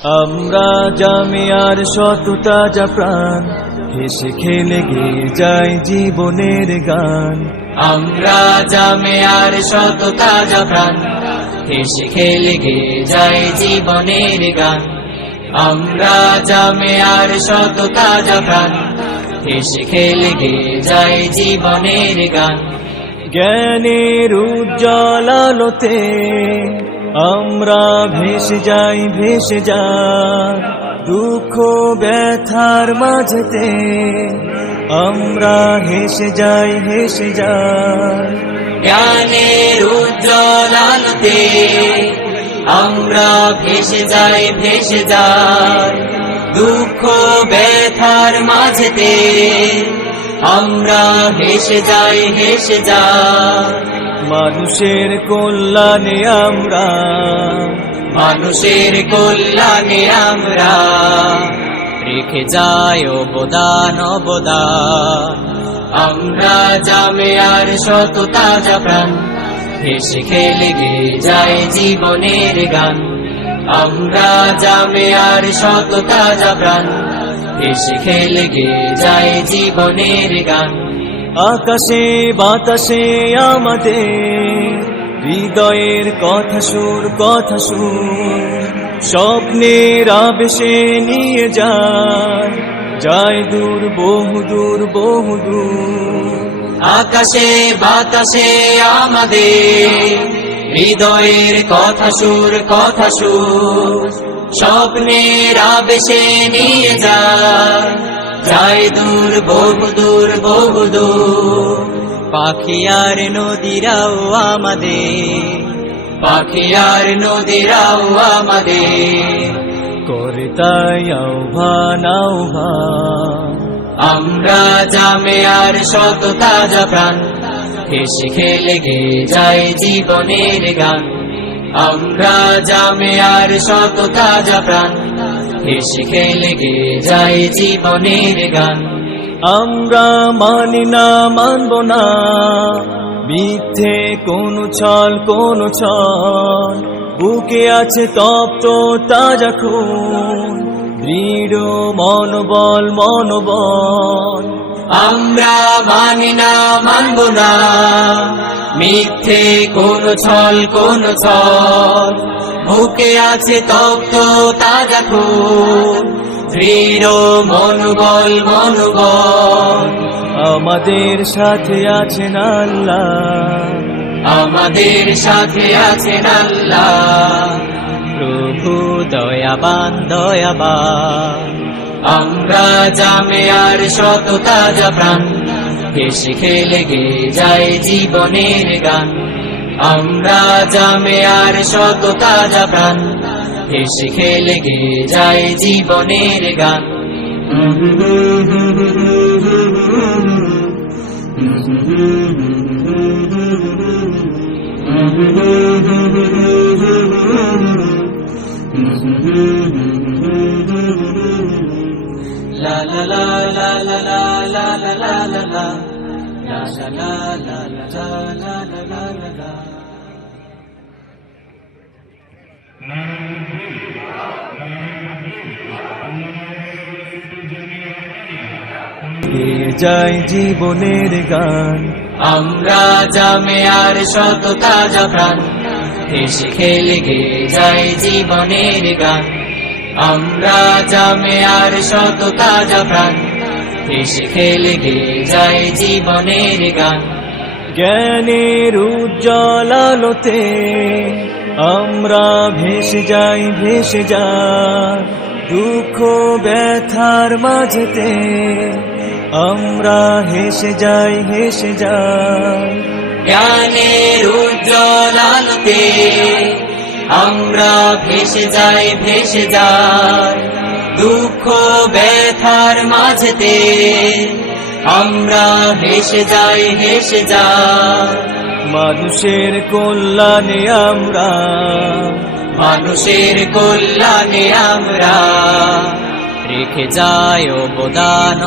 আমরা জামিয়ার সততা যা প্রাণ, হেসে খেলে গেয়ে যায় জীবনের গান। আমরা জামিয়ার সততা যা প্রাণ, হেসে খেলে গেয়ে যায় জীবনের গান। আমরা জামিয়ার সততা যা প্রাণ, হেসে খেলে গেয়ে যায় জীবনের গান। জ্ঞানের উজ্জ্বল আলোতে আমরা ভেসে যাই ভেসে যাই, দুঃখ ব্যথার মাঝেতে আমরা হেসে যাই হেসে যাই। জ্ঞানের উজ্জ্বল আলোতে আমরা ভেসে যাই ভেসে যাই, দুঃখ ব্যথার মাঝেতে আমরা হেসে যাই হেসে যাই। মানুষের কল্যাণে আমরা, মানুষের কল্যাণে আমরা রেখে যাই অবদান অবদান। আমরা জামিয়ার সততা যা প্রাণ, হেসে খেলে গেয়ে যায় জীবনের গান। আমরা জামিয়ার সততা যা প্রাণ, হেসে খেলে গেয়ে যায় জীবনের গান। আকাশে বাতাসে আমাদের হৃদয়ের কথা সুর কথা সুর, স্বপ্নের আবেশে নিয়ে যায় যায় দূর বহুদূর বহুদূর। আকাশে বাতাসে আমাদের হৃদয়ের কথা সুর কথা সুর, স্বপ্নের আবেশে নিয়ে যায় যায় দূর বহুদূর বহুদূর। পাখি আর নদীরাও আমাদের, পাখি আর নদীরাও আমাদের করে তাই আহ্বান আহ্বান। আমরা জামিয়ার সততা যা প্রাণ, হেসে খেলে গেয়ে যায় জীবনের গান। আমরা জামিয়ার সততা যা প্রাণ, হেসে খেলে গেয়ে যায় জীবনের গান। আমরা মানি না মানব না মিথ্যে কোনো ছল কোনো ছল, বুকে আছে তপ্ত তাজা খুন, দৃঢ় মনোবল মনোবল। আমরা মানি না মানব না মিথ্যে কোন ছল কোন ছল, বুকে আছে তপ্ত তাজা খুন, দৃঢ় মনোবল মনোবল। আমাদের সাথে আছেন আল্লাহ, আমাদের সাথে আছেন আল্লাহ, প্রভু দয়াবান দয়াবান। আমরা জামিয়ার সততা যা প্রাণ, হেসে খেলে গেয়ে যায় জীবনের গান। আমরা জামিয়ার সততা যা প্রাণ, হেসে খেলে গেয়ে যায় জীবনের গান। La la la la la la la la la la la la la la la la la la la. গেয়ে যায় জীবনের গান। আমরা জামিয়ার সততা যা প্রাণ, হেসে খেলে গেয়ে যায় জীবনের গান। আমরা জামিয়ার সততা যা প্রাণ, হেসে খেলে গেয়ে যায় জীবনের গান। জ্ঞানের উজ্জ্বল আলোতে আমরা ভেসে যাই ভেসে যাই, দুঃখ ব্যথার মাঝেতে আমরা হেসে যাই হেসে যাই। জ্ঞানের উজ্জ্বল আলোতে আমরা ভেসে যাই ভেসে যাই, দুঃখ ব্যথার মাঝেতে আমরা হেসে যাই হেসে যাই। মানুষের কল্যাণে আমরা, মানুষের কল্যাণে আমরা রেখে যাই অবদান।